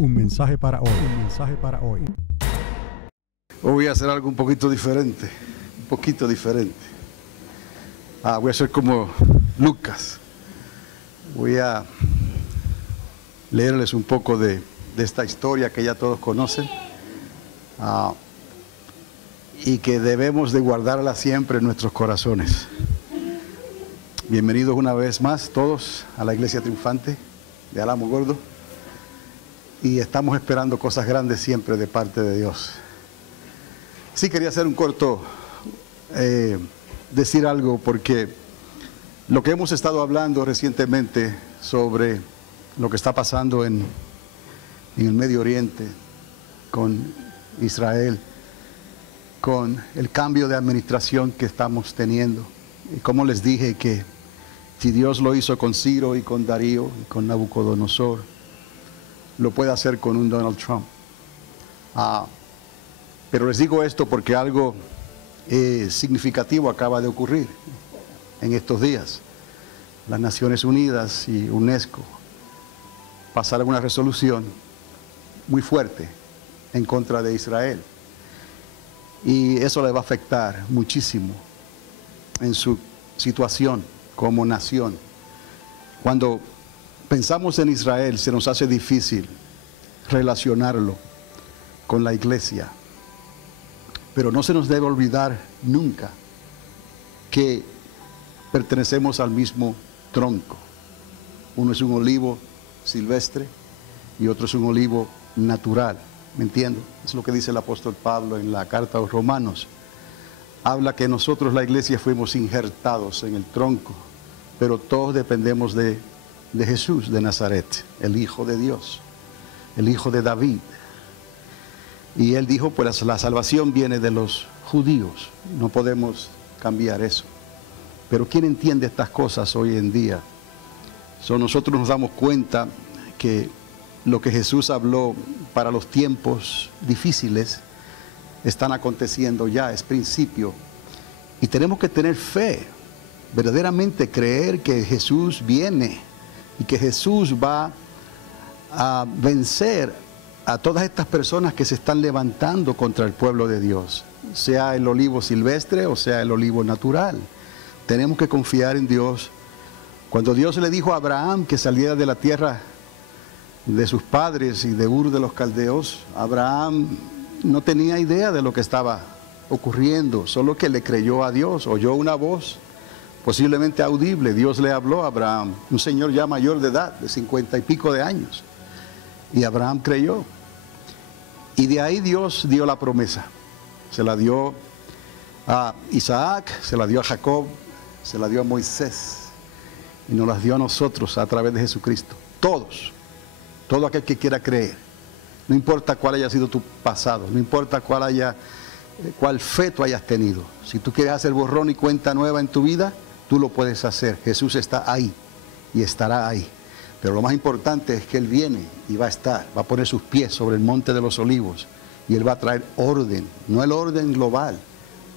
Un mensaje para hoy. Un mensaje para hoy. Hoy voy a hacer algo un poquito diferente. Voy a hacer como Lucas. Voy a leerles un poco de esta historia que ya todos conocen. Y que debemos de guardarla siempre en nuestros corazones. Bienvenidos una vez más todos a la Iglesia Triunfante de Álamo Gordo. Y estamos esperando cosas grandes siempre de parte de Dios. Sí quería hacer un corto, decir algo, porque lo que hemos estado hablando recientemente sobre lo que está pasando en el Medio Oriente, con Israel, con el cambio de administración que estamos teniendo. Y como les dije que si Dios lo hizo con Ciro y con Darío y con Nabucodonosor, lo puede hacer con un Donald Trump. Pero les digo esto porque algo significativo acaba de ocurrir en estos días. Las Naciones Unidas y UNESCO pasaron una resolución muy fuerte en contra de Israel. Y eso le va a afectar muchísimo en su situación como nación. Cuando pensamos en Israel, se nos hace difícil relacionarlo con la iglesia. Pero no se nos debe olvidar nunca que pertenecemos al mismo tronco. Uno es un olivo silvestre y otro es un olivo natural. ¿Me entiendes? Es lo que dice el apóstol Pablo en la carta a los Romanos. Habla que nosotros, la iglesia, fuimos injertados en el tronco, pero todos dependemos de Jesús de Nazaret, el Hijo de Dios, el Hijo de David. Y él dijo, pues la salvación viene de los judíos, no podemos cambiar eso. Pero ¿quién entiende estas cosas hoy en día? Nosotros nos damos cuenta que lo que Jesús habló para los tiempos difíciles están aconteciendo ya, es principio. Y tenemos que tener fe, verdaderamente creer que Jesús viene y que Jesús va a vencer a todas estas personas que se están levantando contra el pueblo de Dios, sea el olivo silvestre o sea el olivo natural. Tenemos que confiar en Dios. Cuando Dios le dijo a Abraham que saliera de la tierra de sus padres y de Ur de los Caldeos, Abraham no tenía idea de lo que estaba ocurriendo, solo que le creyó a Dios, oyó una voz posiblemente audible. Dios le habló a Abraham, un señor ya mayor de edad, de 50 y pico de años, y Abraham creyó. Y de ahí Dios dio la promesa, se la dio a Isaac, se la dio a Jacob, se la dio a Moisés, y nos las dio a nosotros a través de Jesucristo. Todos, todo aquel que quiera creer, no importa cuál haya sido tu pasado, no importa cuál fe tú hayas tenido. Si tú quieres hacer borrón y cuenta nueva en tu vida, tú lo puedes hacer. Jesús está ahí y estará ahí. Pero lo más importante es que Él viene y va a estar, va a poner sus pies sobre el monte de los olivos y Él va a traer orden, no el orden global,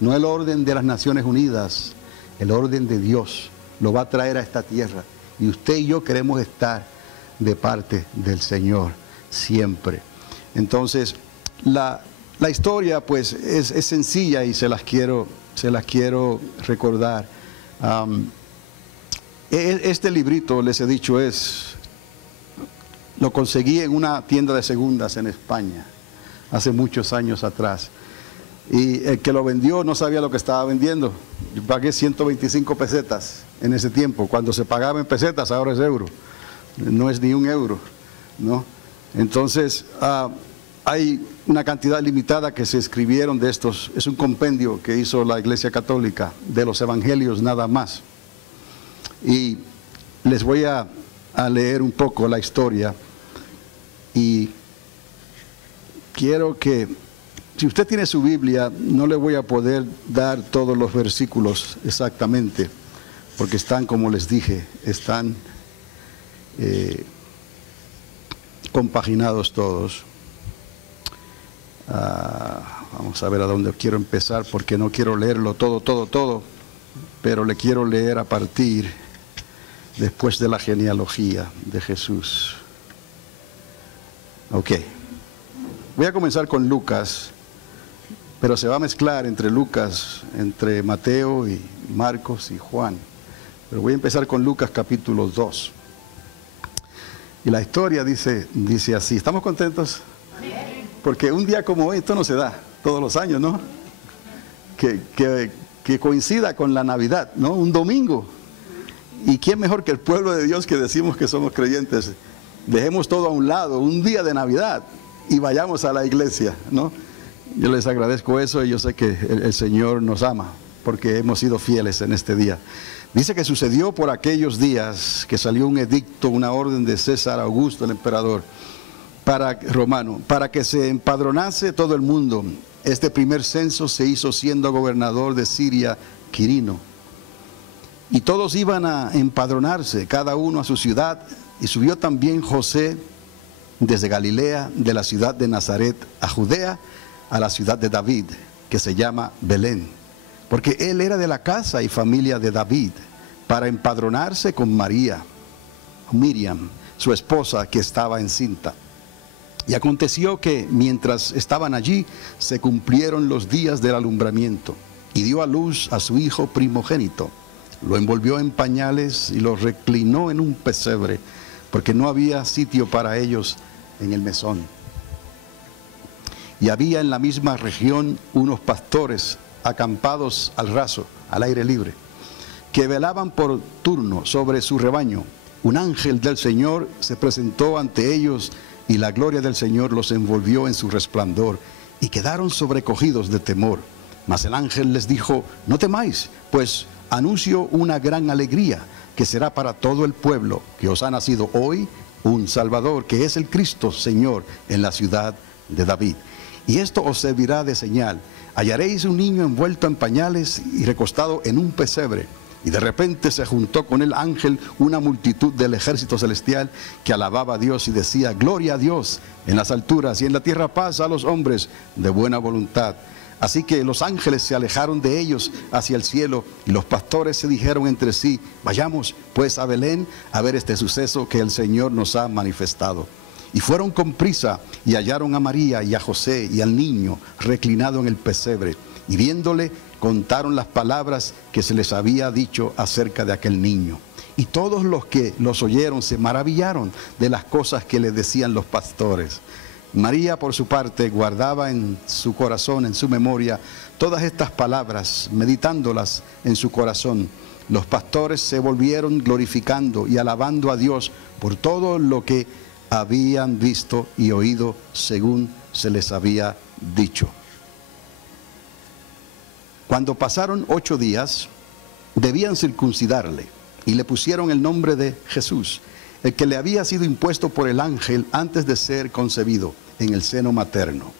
no el orden de las Naciones Unidas, el orden de Dios lo va a traer a esta tierra. Y usted y yo queremos estar de parte del Señor siempre. Entonces, la historia pues es sencilla y se las quiero recordar. Este librito, les he dicho, lo conseguí en una tienda de segundas en España, hace muchos años atrás. Y el que lo vendió no sabía lo que estaba vendiendo. Yo pagué 125 pesetas en ese tiempo. Cuando se pagaba en pesetas, ahora es euro. No es ni un euro, ¿no? Entonces, hay una cantidad limitada que se escribieron de estos. Es un compendio que hizo la Iglesia Católica de los Evangelios nada más. Y les voy a leer un poco la historia. Y quiero que, si usted tiene su Biblia, no le voy a poder dar todos los versículos exactamente, porque están, como les dije, están compaginados todos. Vamos a ver a dónde quiero empezar, porque no quiero leerlo todo, pero le quiero leer a partir después de la genealogía de Jesús. Ok. Voy a comenzar con Lucas, pero se va a mezclar entre Lucas, entre Mateo y Marcos y Juan. Pero voy a empezar con Lucas capítulo 2. Y la historia dice así. ¿Estamos contentos? Porque un día como hoy, esto no se da todos los años, ¿no? Que coincida con la Navidad, ¿no? Un domingo. ¿Y quién mejor que el pueblo de Dios que decimos que somos creyentes? Dejemos todo a un lado, un día de Navidad, y vayamos a la iglesia, ¿no? Yo les agradezco eso y yo sé que el Señor nos ama porque hemos sido fieles en este día. Dice que sucedió por aquellos días que salió un edicto, una orden de César Augusto, el emperador romano, para que se empadronase todo el mundo. Este primer censo se hizo siendo gobernador de Siria, Quirino. Y todos iban a empadronarse, cada uno a su ciudad, y subió también José desde Galilea, de la ciudad de Nazaret a Judea, a la ciudad de David, que se llama Belén, porque él era de la casa y familia de David, para empadronarse con Miriam, su esposa, que estaba encinta. Y aconteció que mientras estaban allí, se cumplieron los días del alumbramiento, y dio a luz a su hijo primogénito. Lo envolvió en pañales y lo reclinó en un pesebre, porque no había sitio para ellos en el mesón. Y había en la misma región unos pastores acampados al raso, al aire libre, que velaban por turno sobre su rebaño. Un ángel del Señor se presentó ante ellos, y la gloria del Señor los envolvió en su resplandor, y quedaron sobrecogidos de temor. Mas el ángel les dijo: no temáis, pues anuncio una gran alegría, que será para todo el pueblo, que os ha nacido hoy un Salvador, que es el Cristo Señor, en la ciudad de David. Y esto os servirá de señal: hallaréis un niño envuelto en pañales y recostado en un pesebre. Y de repente se juntó con el ángel una multitud del ejército celestial, que alababa a Dios y decía: gloria a Dios en las alturas, y en la tierra paz a los hombres de buena voluntad. Así que los ángeles se alejaron de ellos hacia el cielo, y los pastores se dijeron entre sí: vayamos pues a Belén a ver este suceso que el Señor nos ha manifestado. Y fueron con prisa y hallaron a María y a José y al niño reclinado en el pesebre, y viéndole contaron las palabras que se les había dicho acerca de aquel niño. Y todos los que los oyeron se maravillaron de las cosas que les decían los pastores. María, por su parte, guardaba en su corazón, en su memoria, todas estas palabras, meditándolas en su corazón. Los pastores se volvieron glorificando y alabando a Dios por todo lo que habían visto y oído, según se les había dicho. Cuando pasaron 8 días, debían circuncidarle, y le pusieron el nombre de Jesús, el que le había sido impuesto por el ángel antes de ser concebido en el seno materno.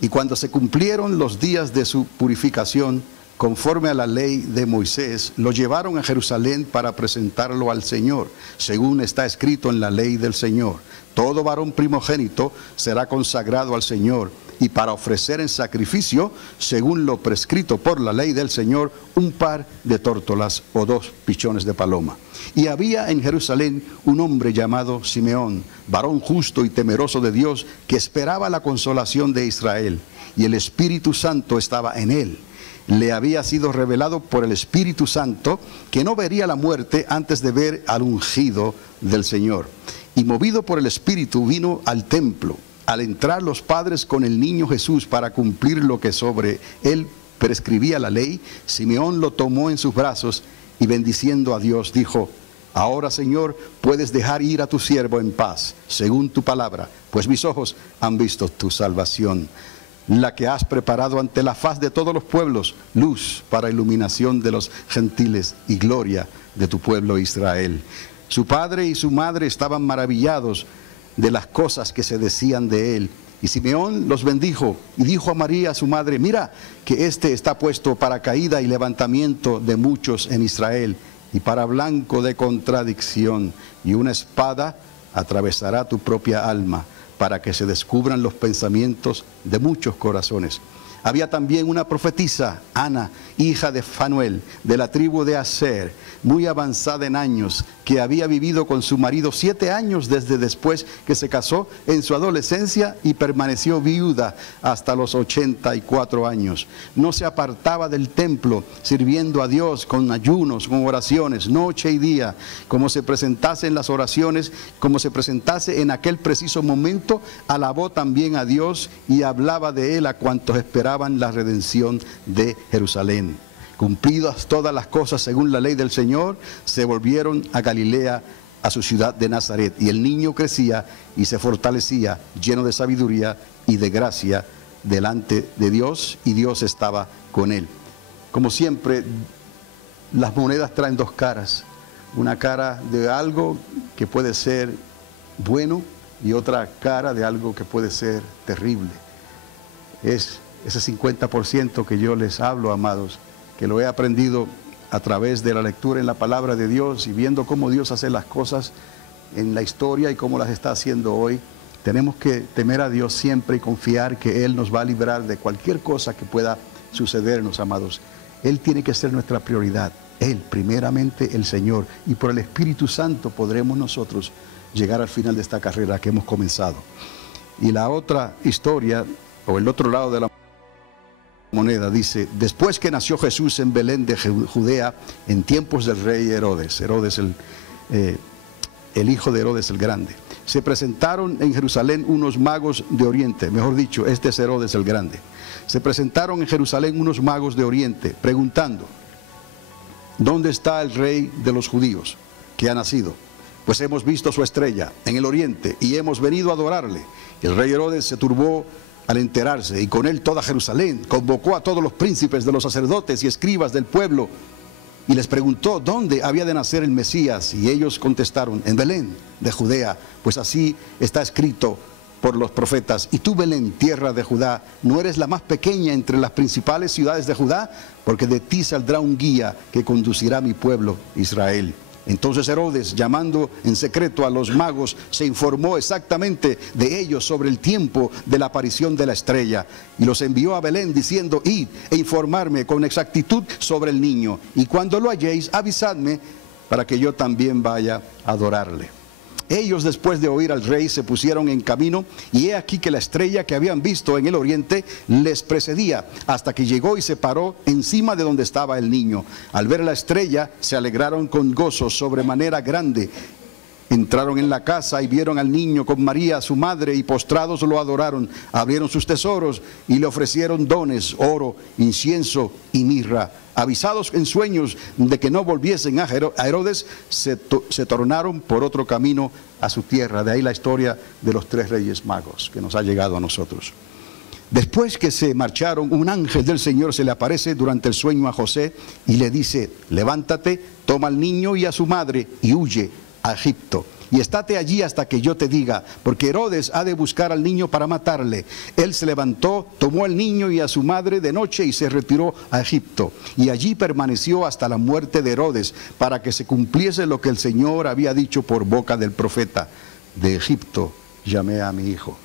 Y cuando se cumplieron los días de su purificación, conforme a la ley de Moisés, lo llevaron a Jerusalén para presentarlo al Señor, según está escrito en la ley del Señor: todo varón primogénito será consagrado al Señor, y para ofrecer en sacrificio, según lo prescrito por la ley del Señor, un par de tórtolas o 2 pichones de paloma. Y había en Jerusalén un hombre llamado Simeón, varón justo y temeroso de Dios, que esperaba la consolación de Israel, y el Espíritu Santo estaba en él. Le había sido revelado por el Espíritu Santo que no vería la muerte antes de ver al ungido del Señor. Y movido por el Espíritu vino al templo. Al entrar los padres con el niño Jesús para cumplir lo que sobre él prescribía la ley, Simeón lo tomó en sus brazos y, bendiciendo a Dios, dijo: ahora, Señor, puedes dejar ir a tu siervo en paz, según tu palabra, pues mis ojos han visto tu salvación, la que has preparado ante la faz de todos los pueblos, luz para iluminación de los gentiles y gloria de tu pueblo Israel. Su padre y su madre estaban maravillados de las cosas que se decían de él. Y Simeón los bendijo y dijo a María, su madre: mira que este está puesto para caída y levantamiento de muchos en Israel, y para blanco de contradicción, y una espada atravesará tu propia alma, para que se descubran los pensamientos de muchos corazones. había también una profetisa, Ana, hija de Fanuel, de la tribu de Aser, muy avanzada en años, que había vivido con su marido 7 años desde después que se casó en su adolescencia y permaneció viuda hasta los 84 años. No se apartaba del templo, sirviendo a Dios con ayunos, con oraciones, noche y día. Como se presentase en las oraciones, como se presentase en aquel preciso momento, alabó también a Dios y hablaba de él a cuantos esperaban la redención de Jerusalén. Cumplidas todas las cosas según la ley del Señor, se volvieron a Galilea, a su ciudad de Nazaret. Y el niño crecía y se fortalecía, lleno de sabiduría y de gracia delante de Dios, y Dios estaba con él. Como siempre, las monedas traen dos caras. Una cara de algo que puede ser bueno y otra cara de algo que puede ser terrible. Es ese 50% que yo les hablo, amados, que lo he aprendido a través de la lectura en la palabra de Dios y viendo cómo Dios hace las cosas en la historia y cómo las está haciendo hoy. Tenemos que temer a Dios siempre y confiar que Él nos va a librar de cualquier cosa que pueda sucedernos, amados. Él tiene que ser nuestra prioridad. Él, primeramente el Señor, y por el Espíritu Santo podremos nosotros llegar al final de esta carrera que hemos comenzado. Y la otra historia, o el otro lado de la moneda, dice: después que nació Jesús en Belén de Judea, en tiempos del rey Herodes, el hijo de Herodes el Grande, se presentaron en Jerusalén unos magos de Oriente, mejor dicho, este es Herodes el Grande. Se presentaron en Jerusalén unos magos de Oriente, preguntando: ¿dónde está el rey de los judíos que ha nacido? Pues hemos visto su estrella en el oriente y hemos venido a adorarle. El rey Herodes se turbó al enterarse, y con él toda Jerusalén. Convocó a todos los príncipes de los sacerdotes y escribas del pueblo y les preguntó dónde había de nacer el Mesías, y ellos contestaron: en Belén de Judea, pues así está escrito por los profetas. Y tú, Belén, tierra de Judá, no eres la más pequeña entre las principales ciudades de Judá, porque de ti saldrá un guía que conducirá a mi pueblo Israel. Entonces Herodes, llamando en secreto a los magos, se informó exactamente de ellos sobre el tiempo de la aparición de la estrella, y los envió a Belén diciendo: id e informarme con exactitud sobre el niño, y cuando lo halléis, avisadme para que yo también vaya a adorarle. Ellos, después de oír al rey, se pusieron en camino, y he aquí que la estrella que habían visto en el oriente les precedía, hasta que llegó y se paró encima de donde estaba el niño. Al ver la estrella, se alegraron con gozo sobremanera grande. Entraron en la casa y vieron al niño con María, su madre, y postrados lo adoraron. Abrieron sus tesoros y le ofrecieron dones, oro, incienso y mirra. Avisados en sueños de que no volviesen a Herodes, se tornaron por otro camino a su tierra. De ahí la historia de los 3 reyes magos que nos ha llegado a nosotros. Después que se marcharon, un ángel del Señor se le aparece durante el sueño a José y le dice: levántate, toma al niño y a su madre y huye a Egipto, y estate allí hasta que yo te diga, porque Herodes ha de buscar al niño para matarle. Él se levantó, tomó al niño y a su madre de noche y se retiró a Egipto, y allí permaneció hasta la muerte de Herodes, para que se cumpliese lo que el Señor había dicho por boca del profeta: de Egipto llamé a mi hijo.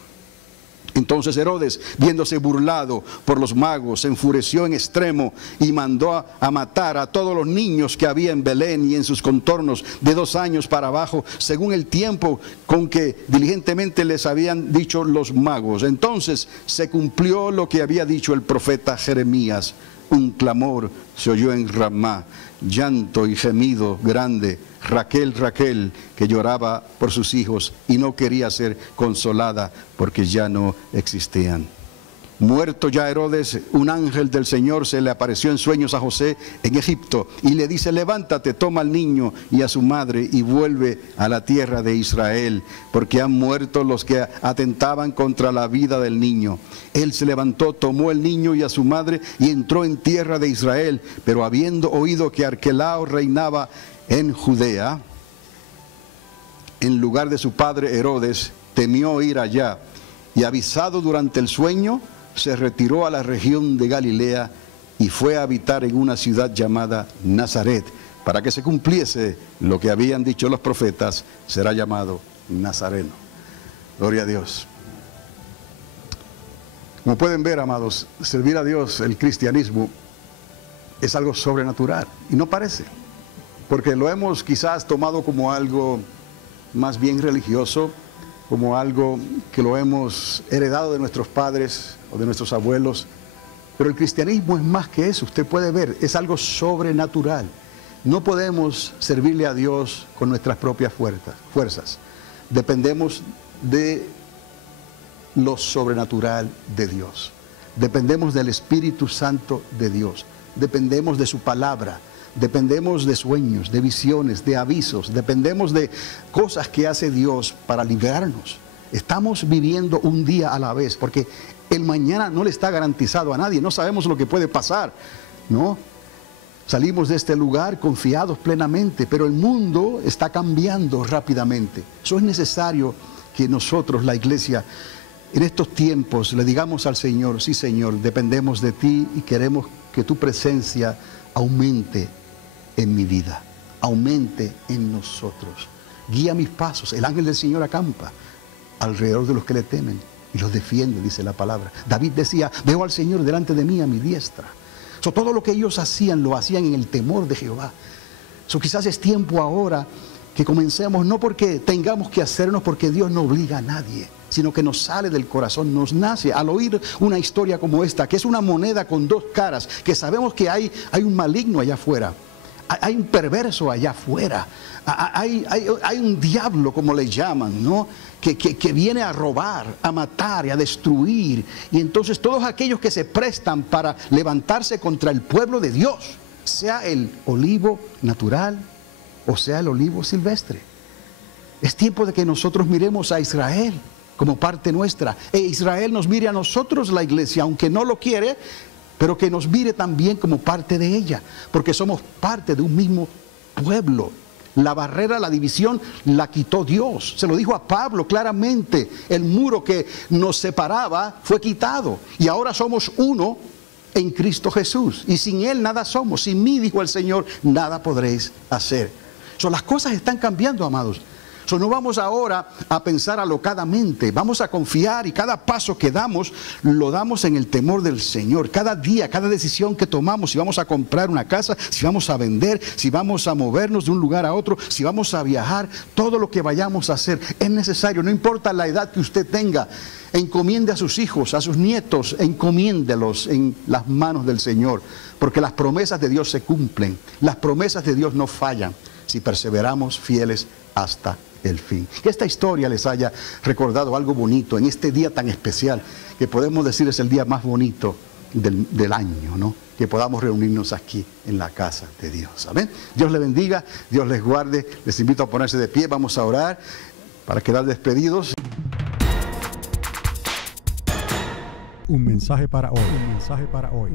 Entonces Herodes, viéndose burlado por los magos, se enfureció en extremo y mandó a matar a todos los niños que había en Belén y en sus contornos, de 2 años para abajo, según el tiempo con que diligentemente les habían dicho los magos. Entonces se cumplió lo que había dicho el profeta Jeremías: un clamor se oyó en Ramá, llanto y gemido grande. Raquel, Raquel, que lloraba por sus hijos y no quería ser consolada porque ya no existían. Muerto ya Herodes, un ángel del Señor se le apareció en sueños a José en Egipto y le dice: levántate, toma al niño y a su madre y vuelve a la tierra de Israel, porque han muerto los que atentaban contra la vida del niño. Él se levantó, tomó el niño y a su madre y entró en tierra de Israel, pero habiendo oído que Arquelao reinaba en Judea, en lugar de su padre Herodes, temió ir allá, y avisado durante el sueño, se retiró a la región de Galilea y fue a habitar en una ciudad llamada Nazaret, para que se cumpliese lo que habían dicho los profetas: será llamado Nazareno. Gloria a Dios. Como pueden ver, amados, servir a Dios, el cristianismo, es algo sobrenatural. Y no parece, porque lo hemos quizás tomado como algo más bien religioso, como algo que lo hemos heredado de nuestros padres o de nuestros abuelos. Pero el cristianismo es más que eso, usted puede ver, es algo sobrenatural. No podemos servirle a Dios con nuestras propias fuerzas. Dependemos de lo sobrenatural de Dios. Dependemos del Espíritu Santo de Dios. Dependemos de su palabra. Dependemos de sueños, de visiones, de avisos. Dependemos de cosas que hace Dios para librarnos. Estamos viviendo un día a la vez, porque el mañana no le está garantizado a nadie. No sabemos lo que puede pasar, ¿no? Salimos de este lugar confiados plenamente, pero el mundo está cambiando rápidamente. Eso es necesario que nosotros, la iglesia, en estos tiempos le digamos al Señor: sí, Señor, dependemos de ti y queremos que tu presencia aumente en mi vida, aumente en nosotros. Guía mis pasos. El ángel del Señor acampa alrededor de los que le temen y los defiende, dice la palabra. David decía: veo al Señor delante de mí a mi diestra. Todo lo que ellos hacían, lo hacían en el temor de Jehová. Quizás es tiempo ahora que comencemos, no porque tengamos que hacernos, porque Dios no obliga a nadie, sino que nos sale del corazón, nos nace al oír una historia como esta, que es una moneda con dos caras, que sabemos que hay un maligno allá afuera, hay un perverso allá afuera, hay un diablo, como le llaman, ¿no? Que viene a robar, a matar y a destruir. Y entonces todos aquellos que se prestan para levantarse contra el pueblo de Dios, sea el olivo natural o sea el olivo silvestre. Es tiempo de que nosotros miremos a Israel como parte nuestra, e Israel nos mire a nosotros, la iglesia, aunque no lo quiere, pero que nos mire también como parte de ella, porque somos parte de un mismo pueblo. La barrera, la división, la quitó Dios. Se lo dijo a Pablo claramente. El muro que nos separaba fue quitado, y ahora somos uno en Cristo Jesús, y sin Él nada somos. Sin mí, dijo el Señor, nada podréis hacer. Las cosas están cambiando, amados. No vamos ahora a pensar alocadamente, vamos a confiar, y cada paso que damos, lo damos en el temor del Señor. Cada día, cada decisión que tomamos, si vamos a comprar una casa, si vamos a vender, si vamos a movernos de un lugar a otro, si vamos a viajar, todo lo que vayamos a hacer es necesario, no importa la edad que usted tenga. Encomiende a sus hijos, a sus nietos, encomiéndelos en las manos del Señor, porque las promesas de Dios se cumplen, las promesas de Dios no fallan si perseveramos fieles hasta el fin. Que esta historia les haya recordado algo bonito en este día tan especial, que podemos decir es el día más bonito del año, ¿no? Que podamos reunirnos aquí en la casa de Dios. Amén. Dios les bendiga, Dios les guarde. Les invito a ponerse de pie, vamos a orar para quedar despedidos. Un mensaje para hoy. Un mensaje para hoy.